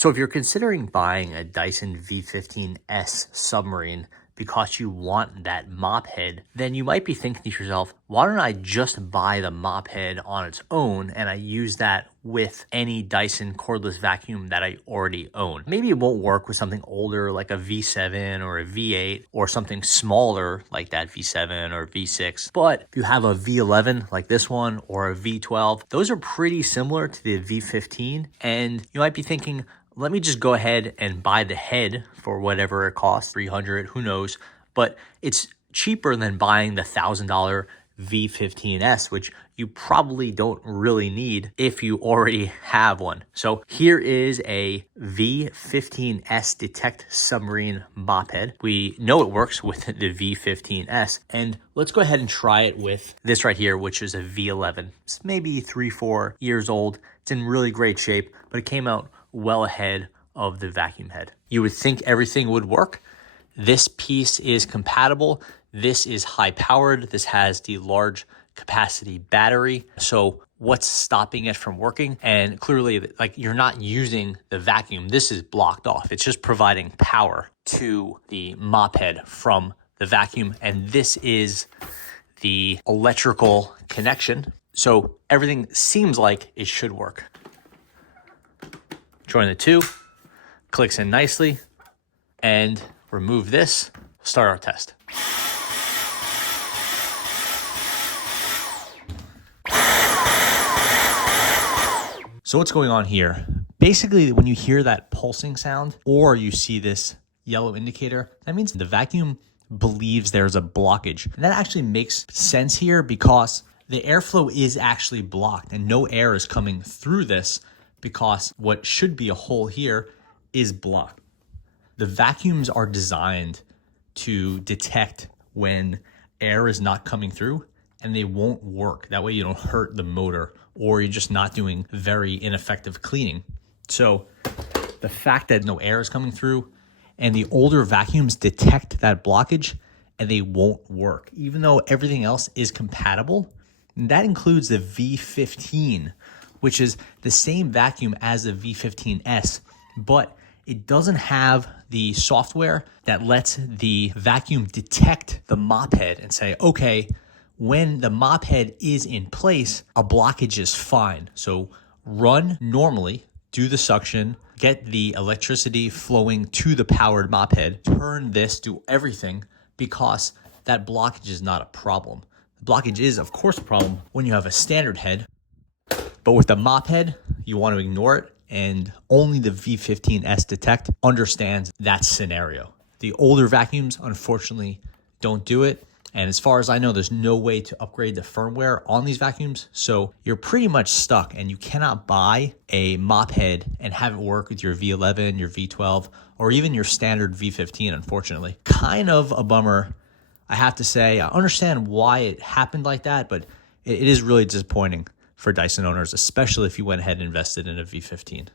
So if you're considering buying a Dyson V15s Submarine because you want that mop head, then you might be thinking to yourself, why don't I just buy the mop head on its own and I use that with any Dyson cordless vacuum that I already own? Maybe it won't work with something older like a V7 or a V8 or something smaller like that V7 or V6. But if you have a V11 like this one or a V12, those are pretty similar to the V15. And you might be thinking, let me just go ahead and buy the head for whatever it costs, $300, who knows, but it's cheaper than buying the $1,000 V15s, which you probably don't really need if you already have one. So here is a V15s Detect Submarine mop head. We know it works with the V15s, and let's go ahead and try it with this right here, which is a V11. It's maybe 3-4 years old. It's in really great shape, but it came out well ahead of the vacuum head. You would think everything would work. This piece is compatible. This is high powered. This has the large capacity battery. So what's stopping it from working? And clearly, like, you're not using the vacuum. This is blocked off. It's just providing power to the mop head from the vacuum. And this is the electrical connection. So everything seems like it should work. Join the two, clicks in nicely, and remove this, start our test. So what's going on here? Basically, when you hear that pulsing sound or you see this yellow indicator, that means the vacuum believes there's a blockage. And that actually makes sense here because the airflow is actually blocked and no air is coming through this because what should be a hole here is blocked. The vacuums are designed to detect when air is not coming through, and they won't work. That way you don't hurt the motor, or you're just not doing very ineffective cleaning. So the fact that no air is coming through and the older vacuums detect that blockage and they won't work, even though everything else is compatible. And that includes the V15, which is the same vacuum as the V15s, but it doesn't have the software that lets the vacuum detect the mop head and say, okay, when the mop head is in place, a blockage is fine. So run normally, do the suction, get the electricity flowing to the powered mop head, turn this, do everything, because that blockage is not a problem. The blockage is, of course, a problem when you have a standard head. But with the mop head, you want to ignore it, and only the V15s Detect understands that scenario. The older vacuums, unfortunately, don't do it. And as far as I know, there's no way to upgrade the firmware on these vacuums. So you're pretty much stuck, and you cannot buy a mop head and have it work with your V11, your V12, or even your standard V15, unfortunately. Kind of a bummer, I have to say. I understand why it happened like that, but it is really disappointing for Dyson owners, especially if you went ahead and invested in a V15.